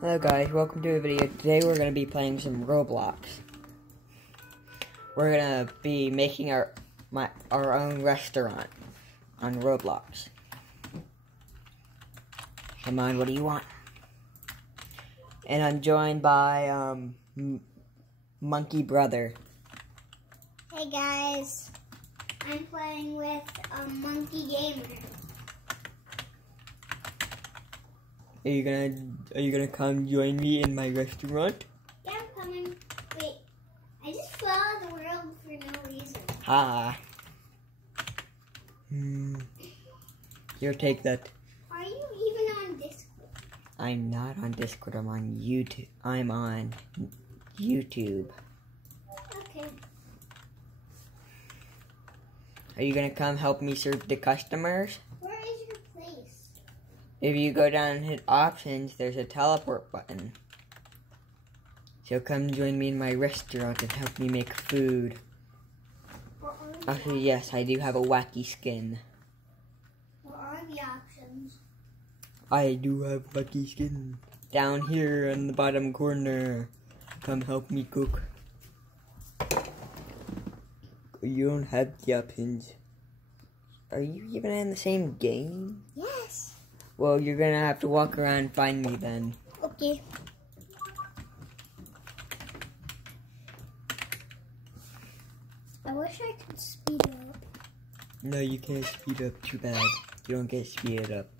Hello guys, welcome to a video. Today we're going to be playing some Roblox. We're going to be making our own restaurant on Roblox. Come on, what do you want? And I'm joined by Monkey Brother. Hey guys, I'm playing with Monkey Gamer. Are you gonna come join me in my restaurant? Yeah, I'm coming. Wait, I just fell out of the world for no reason. Ha. Here, take that. Are you even on Discord? I'm not on Discord. I'm on YouTube. I'm on YouTube. Okay. Are you gonna come help me serve the customers? Where is your place? If you go down and hit options, there's a teleport button. So come join me in my restaurant and help me make food. Actually, yes, I do have a wacky skin. What are the options? I do have wacky skin. Down here in the bottom corner. Come help me cook. You don't have the options. Are you even in the same game? Yes. Well, you're gonna have to walk around and find me then. Okay. I wish I could speed up. No, you can't speed up. Too bad. You don't get speeded up.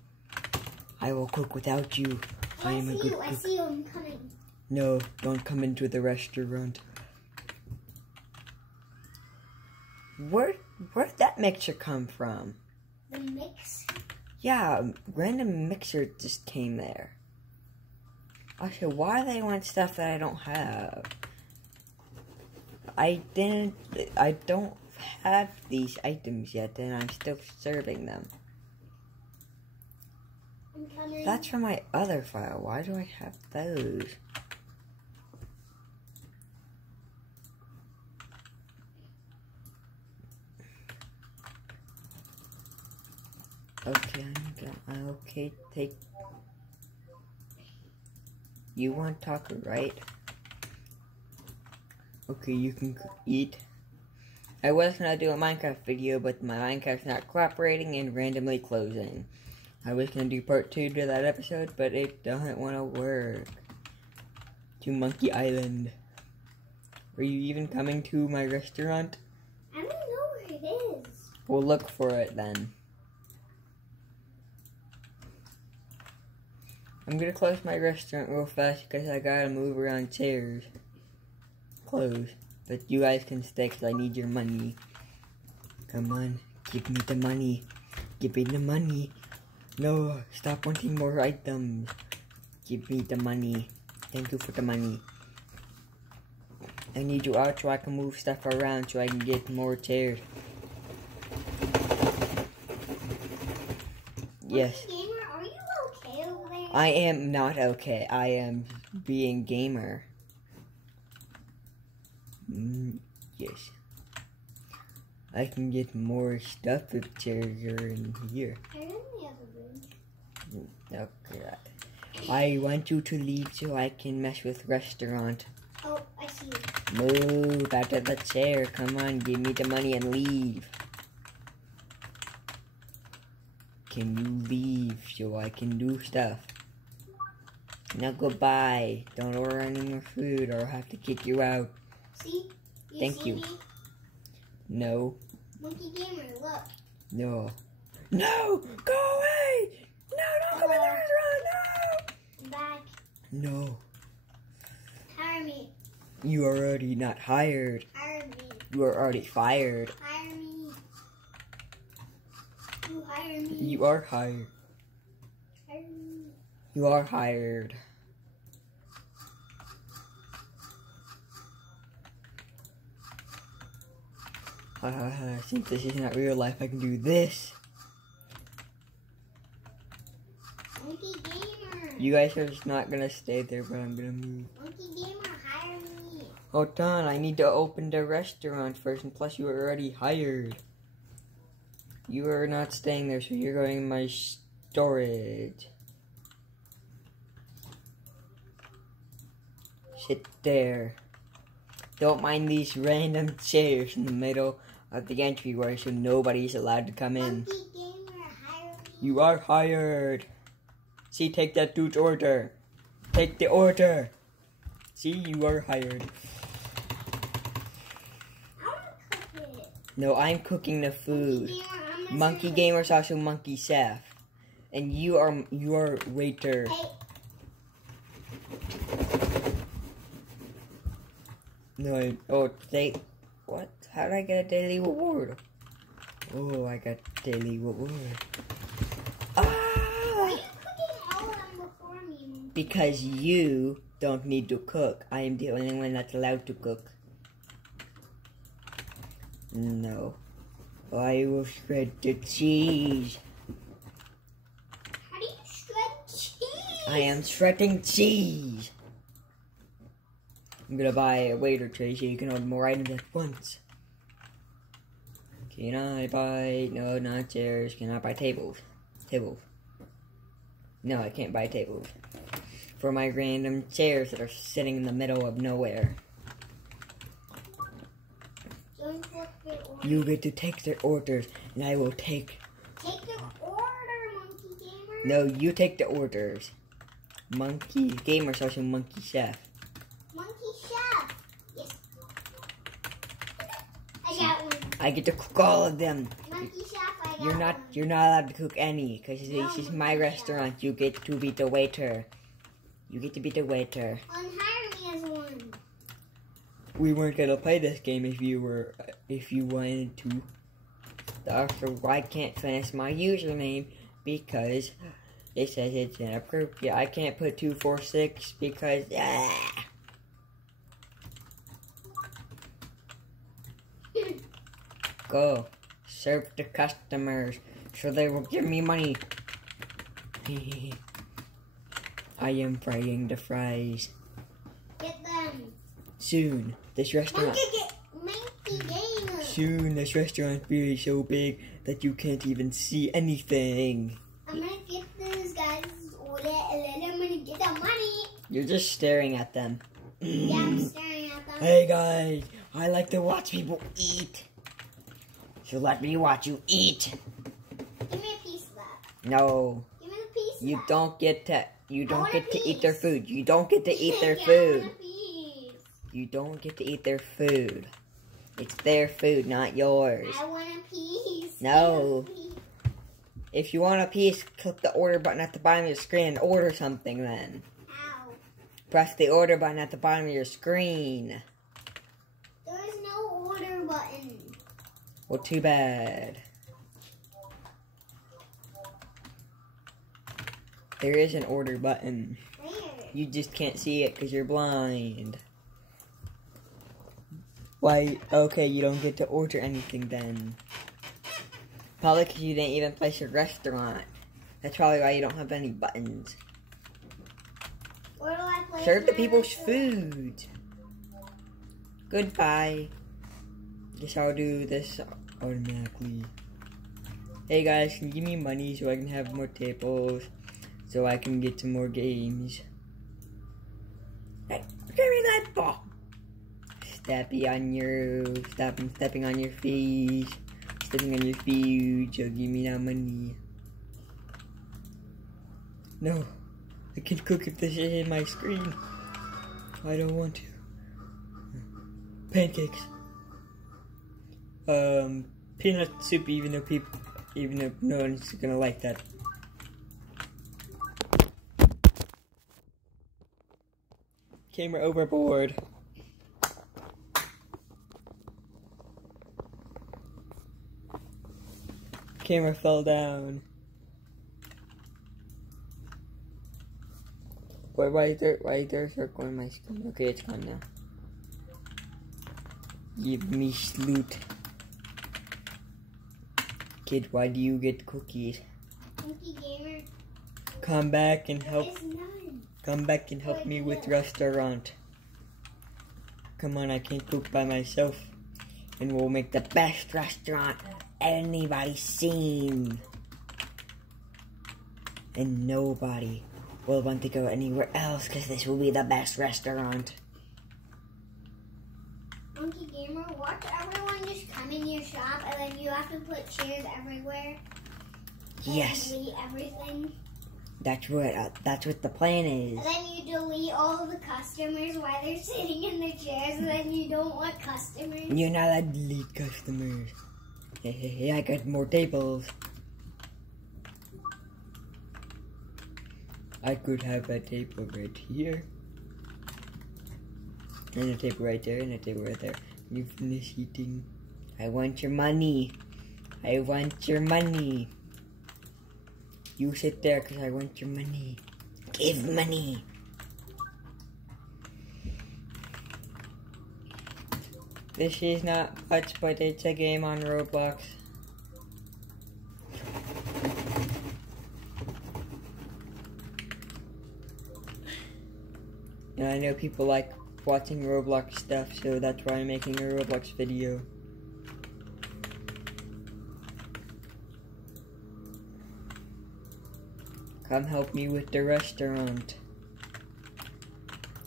I will cook without you. I am a good cook. I see you. I'm coming. No, don't come into the restaurant. Where'd that mixture come from? The mix? Yeah, a random mixer just came there. Okay, why do they want stuff that I don't have? I don't have these items yet, and I'm still serving them. I'm coming. That's from my other file. Why do I have those? Okay, take. You want taco, right? Okay, you can eat. I was gonna do a Minecraft video, but my Minecraft's not cooperating and randomly closing. I was gonna do part 2 to that episode, but it doesn't want to work. To Monkey Island. Are you even coming to my restaurant? I don't know where it is. We'll look for it then. I'm gonna close my restaurant real fast because I gotta move around chairs. Close. But you guys can stay because I need your money. Come on, give me the money. Give me the money. No, stop wanting more items. Give me the money. Thank you for the money. I need you out so I can move stuff around so I can get more chairs. Yes. Are you okay over there? I am not okay. I am being gamer. Yes. I can get more stuff if chairs are in here. I'm in the other room. Okay. I want you to leave so I can mess with restaurant. Oh, I see you. Move out of the chair. Come on, give me the money and leave. Can you leave so I can do stuff? Now goodbye. Don't order any more food or I'll have to kick you out. See? Thank you. Me? No. Monkey Gamer, look. No. No! Go away! No, don't come in the restaurant! No! I'm back. No. Hire me. You are already not hired. Hire me. You are already fired. Hire me. You hire me. You are hired. Hire me. You are hired. Since this is not real life, I can do this. Monkey Gamer. You guys are just not gonna stay there, but I'm gonna move. Monkey Gamer, hire me. Hold on, I need to open the restaurant first, and plus you are already hired. You are not staying there, so you're going in my storage. Sit there. Don't mind these random chairs in the middle of the entryway so nobody's allowed to come in. Monkey Gamer, hire me. You are hired. See, take that dude's order. Take the order. See, you are hired. I want to cook it. No, I'm cooking the food. Monkey Gamer's also Monkey Chef. And you are waiter. Hey. No, what? How did I get a daily reward? Oh, I got daily reward. Why are you cooking all of them before me? Because you don't need to cook. I am the only one that's allowed to cook. No. I will shred the cheese. How do you shred cheese? I am shredding cheese. I'm gonna buy a waiter tray so you can order more items at once. Can I buy, no, not chairs. Can I buy tables? Tables. No, I can't buy tables. For my random chairs that are sitting in the middle of nowhere. You get to take their orders, and I will take... Take the order, Monkey Gamer. No, you take the orders. Monkey Gamer's also Monkey Chef. Monkey Chef. Yes. I got one. I get to cook all of them. Monkey Chef, I got one. You're not allowed to cook any, because No, this is my Monkey restaurant. You get to be the waiter. You get to be the waiter. Well, hire me as one. We weren't gonna play this game if you wanted to. Also, I can't finish my username because it says it's inappropriate. I can't put 246 because Go serve the customers so they will give me money. I am frying the fries. Get them. Soon, this restaurant. Monkey Gamer. Soon, this restaurant will be so big that you can't even see anything. I'm gonna get this guy's order and then I'm gonna get the money. You're just staring at them. Yeah, I'm staring at them. Hey guys, I like to watch people eat. So let me watch you eat. Give me a piece of that. No. Give me a piece of You that. don't get to eat their piece. food. You don't get to eat their Yeah, I food. want a piece. You don't get to eat their food. It's their food, not yours. I want a piece. No. Give me a piece. If you want a piece, click the order button at the bottom of your screen and order something then. Ow. Press the order button at the bottom of your screen. There is no order button. Well, too bad. There is an order button. Where? You just can't see it because you're blind. Why? Okay, you don't get to order anything then. Probably because you didn't even place your restaurant. That's probably why you don't have any buttons. Where do I place Serve the my people's restaurant? food. Goodbye. Guess I'll do this automatically. Hey guys, can you give me money so I can have more tables? So I can get some more games. Hey, give me that ball. Stepping on your feet. Stepping on your feet. So give me that money. No, I can cook if this is in my screen. I don't want to. Pancakes. Peanut soup. Even though no one's gonna like that. Camera overboard. Camera fell down. Wait, why is there a circle in my screen? Okay, it's gone now. Give me loot. Kid, why do you get cookies? Monkey Gamer. Come back and help. There's none. Come back and help me with restaurant. Come on, I can't cook by myself. And we'll make the best restaurant anybody's seen. And nobody will want to go anywhere else because this will be the best restaurant. Monkey Gamer, watch everyone just come in your shop and then you have to put chairs everywhere. Yes. Delete everything. That's what the plan is. And then you delete all the customers while they're sitting in the chairs and then you don't want customers. You're not allowed to delete customers. Hey, I got more tables. I could have a table right here. And a table right there, and a table right there. You finish eating. I want your money. I want your money. You sit there because I want your money. Give money. This is not much, but it's a game on Roblox. And I know people like watching Roblox stuff, so that's why I'm making a Roblox video. Come help me with the restaurant.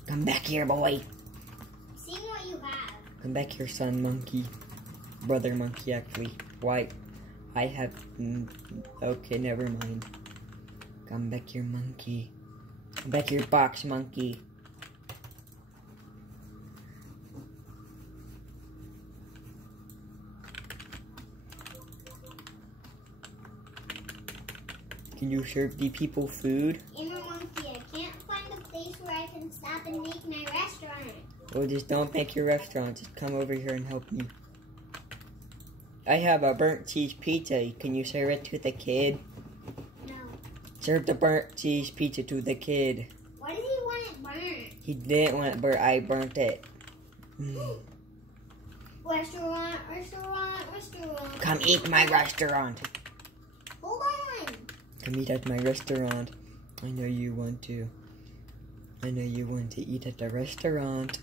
Come back here, boy. Seeing what you have. Come back here, son monkey. Brother monkey, actually. Why? I have... okay, never mind. Come back here, monkey. Come back here, box monkey. Can you serve the people food? Gamer Monkey, I can't find a place where I can stop and make my restaurant. Well, just don't make your restaurant. Just come over here and help me. I have a burnt cheese pizza. Can you serve it to the kid? No. Serve the burnt cheese pizza to the kid. Why does he want it burnt? He didn't want it burnt. I burnt it. Restaurant, restaurant, restaurant. Come eat my restaurant. Hold on. Come eat at my restaurant. I know you want to. I know you want to eat at the restaurant.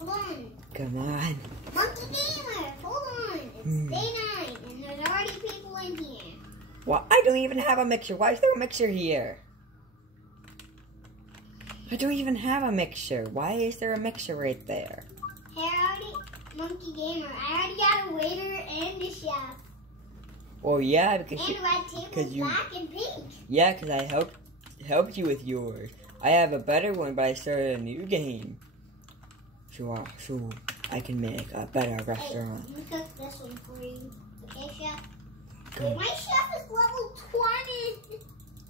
Hold on. Come on. Monkey Gamer, hold on. It's day 9 and there's already people in here. Well, I don't even have a mixer. Why is there a mixer here? I don't even have a mixer. Why is there a mixer right there? Hey, Monkey Gamer, I already got a waiter and a chef. Oh yeah, because And a red table, black and pink. Yeah, because I helped you with yours. I have a better one, but I started a new game. So I can make a better restaurant. Hey, let me cook this one for you. Okay, chef? Wait, my chef is level 20.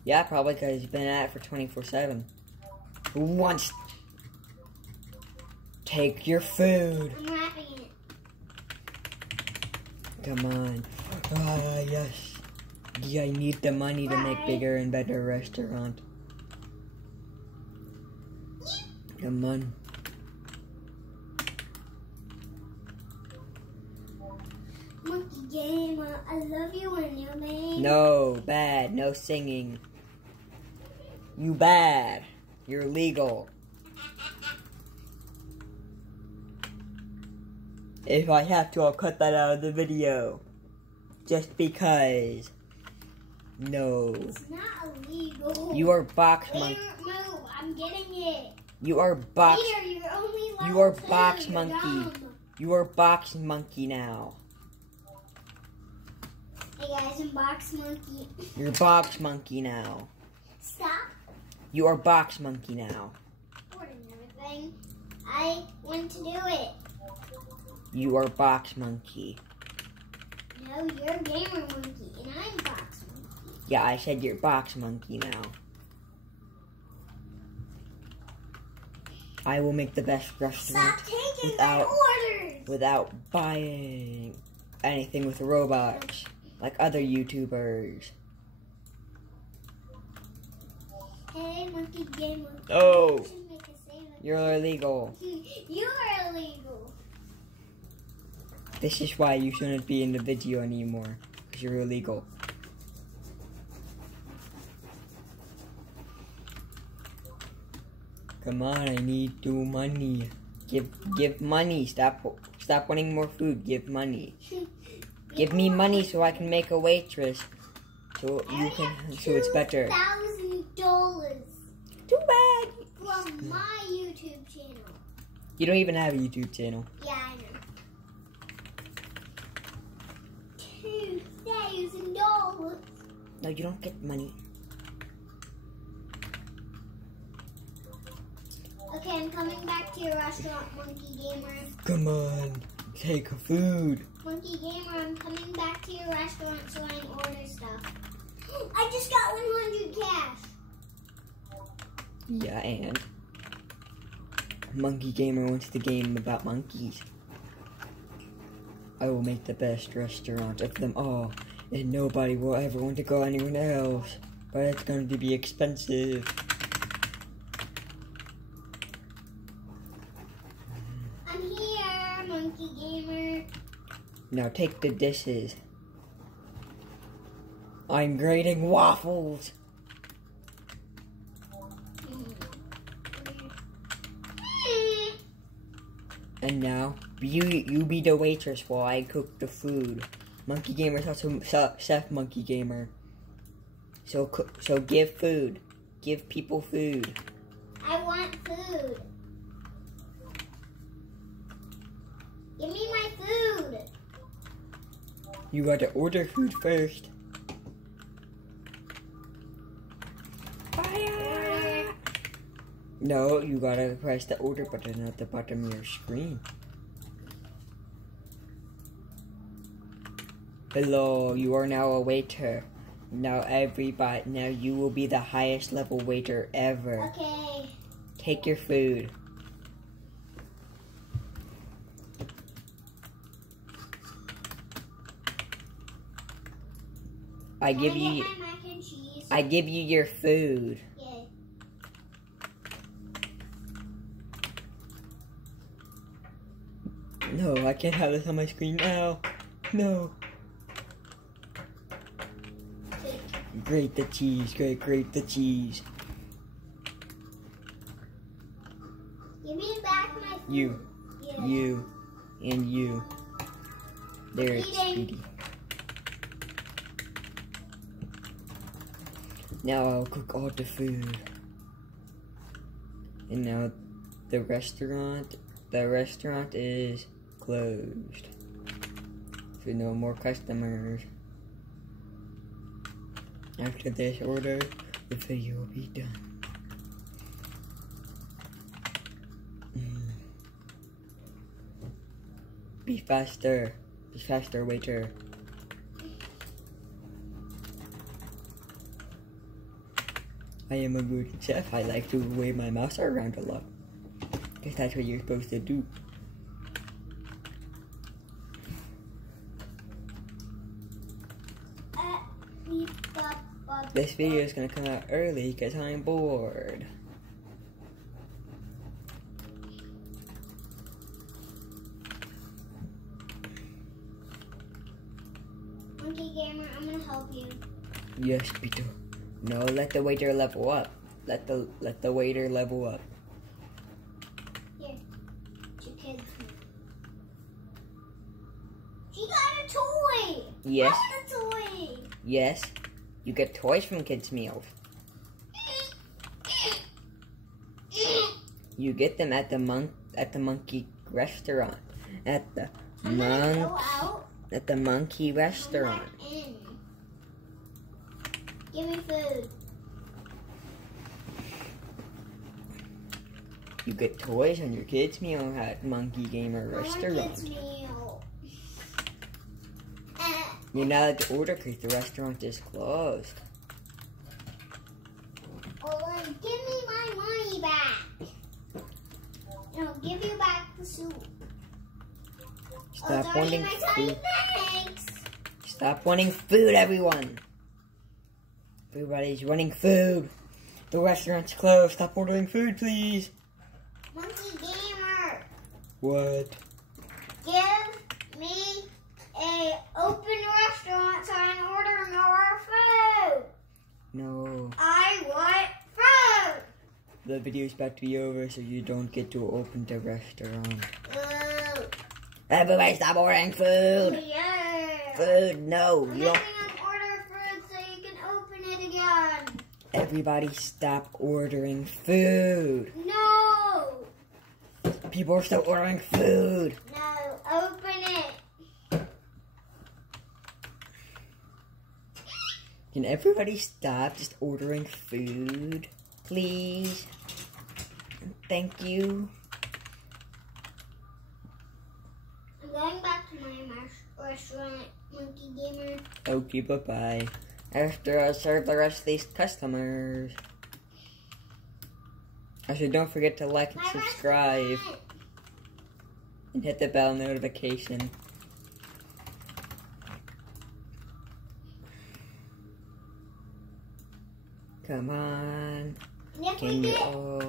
Yeah, probably because he's been at it for 24/7. Who wants... Take your food. I'm wrapping it. Come on. Ah, yes. Yeah, I need the money to make bigger and better restaurant. Come on. Monkey Gamer, I love you and your name. No, bad. No singing. You bad. You're legal. If I have to, I'll cut that out of the video. Just because. No. It's not illegal. You are box monkey. Move, I'm getting it. You are box. Peter, you're only level You are 2, box you're monkey. dumb. You are box monkey now. Hey guys, I'm box monkey. You're box monkey now. Stop You are box monkey now. recording everything. I want to do it. You are box monkey. No, you're gamer monkey, and I'm box monkey. Yeah, I said you're box monkey now. I will make the best restaurant Stop taking my orders. without buying anything with Robux, like other YouTubers. Hey, monkey gamer. Oh, You should make a save. you're illegal. You are illegal. This is why you shouldn't be in the video anymore, because you're illegal. Come on, I need money. Give money. Stop wanting more food. Give money. Give me money so I can make a waitress. So it's better. $2,000 Too bad. from my YouTube channel. You don't even have a YouTube channel. Yeah, I know. $2,000. No, you don't get money. Okay, I'm coming back to your restaurant, Monkey Gamer. Come on, take food. Monkey Gamer, I'm coming back to your restaurant so I can order stuff. I just got 100 cash. Yeah, and Monkey Gamer wants the game about monkeys. I will make the best restaurant of them all, and nobody will ever want to go anywhere else. But it's going to be expensive. I'm here, Monkey Gamer. Now take the dishes. I'm grading waffles. And now, you be the waitress while I cook the food. Monkey Gamer's also Chef Monkey Gamer. So give food. Give people food. I want food. Give me my food. You gotta order food first. Fire! No, you gotta press the order button at the bottom of your screen. Hello, you are now a waiter. Now you will be the highest level waiter ever. Okay. Take your food. I give you my mac and cheese? I give you your food. Yeah. No, I can't have this on my screen now. No. Grate the cheese, grate the cheese. Give me back my food. You, Yes. you, and you. There it's Eating. Speedy. Now I'll cook all the food. And now the restaurant is closed. So no more customers. After this order, the video will be done. Be faster, waiter. I am a good chef. I like to wave my mouse around a lot. Because that's what you're supposed to do. This video is gonna come out early because I'm bored. Monkey Gamer, I'm gonna help you. Yes, Peter. No, let the waiter level up. Let the waiter level up. Here, two kids. She got a toy. Yes. I got a toy. Yes. You get toys from kids' meals. You get them at the monkey restaurant. At the monkey restaurant. Give me food. You get toys on your kids' meal at Monkey Gamer restaurant. Kids meal. You're not allowed to order because the restaurant is closed. Well, then give me my money back. And I'll give you back the soup. Stop wanting food. Thanks. Stop wanting food, everyone. Everybody's wanting food. The restaurant's closed. Stop ordering food, please. Monkey Gamer. What? Give me a open restaurant so I can order more food. No. I want food. The video's about to be over, so you don't get to open the restaurant. Everybody stop ordering food. Yeah. Food, no. You don't. Order food so you can open it again. Everybody stop ordering food. No. People are still ordering food. No, open it. Can everybody stop just ordering food, please? Thank you. I'm going back to my restaurant, Monkey Gamer. Okay, bye-bye. After I serve the rest of these customers. Actually, don't forget to like and subscribe. Restaurant. And hit the bell notification. Come on. And if Can we you get all...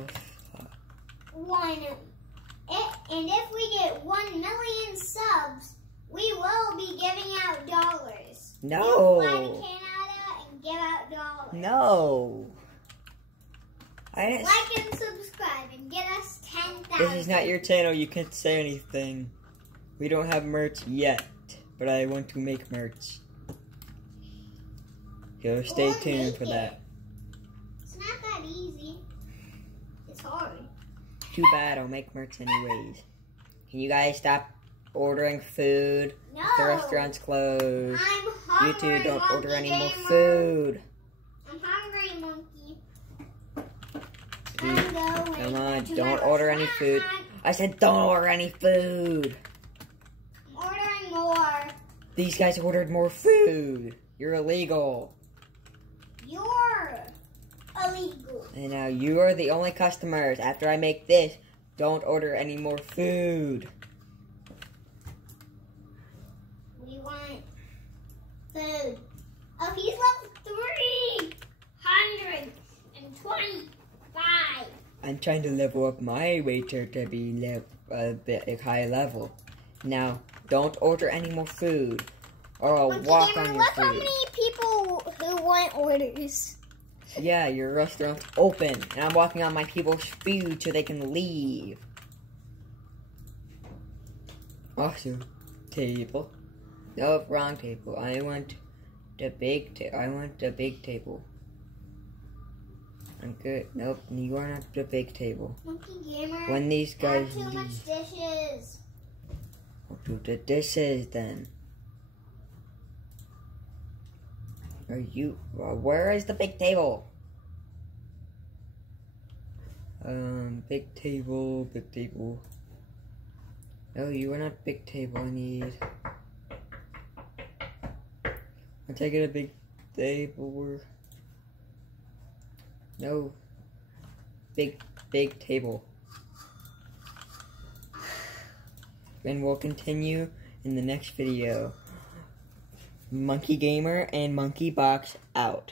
and if we get 1 million subs, we will be giving out dollars. No. We'll fly to Canada and give out dollars. No. Like and subscribe and get us 10,000. This is not your channel. You can't say anything. We don't have merch yet, but I want to make merch. So stay tuned for that. It's not that easy. It's hard. Too bad. I'll make merch anyways. Can you guys stop ordering food? No. The restaurant's closed. I'm hungry. You two don't order Monkey any more Gamer. food. I'm hungry, monkey. Come on, don't order any food. I said don't order any food. I'm ordering more. These guys ordered more food. You're illegal. You're illegal. And now you are the only customers. After I make this, don't order any more food. We want food. Oh, he's level 325. I'm trying to level up my waiter to be a bit high level. Now, don't order any more food, or I'll Monkey walk Gamer, on your look how food. many people who want orders. Yeah, your restaurant's open, and I'm walking on my people's food so they can leave. Also, table. No, wrong table. I want the big table. I'm good. Nope, you are not the big table. Monkey Gamer, When these I guys have too leave, much dishes. I'll do the dishes then. Are you? Where is the big table? Big table, big table. No, you are not big table. I need. Once I get a big table. No. Big table. And we'll continue in the next video. Monkey Gamer and Monkey Box out.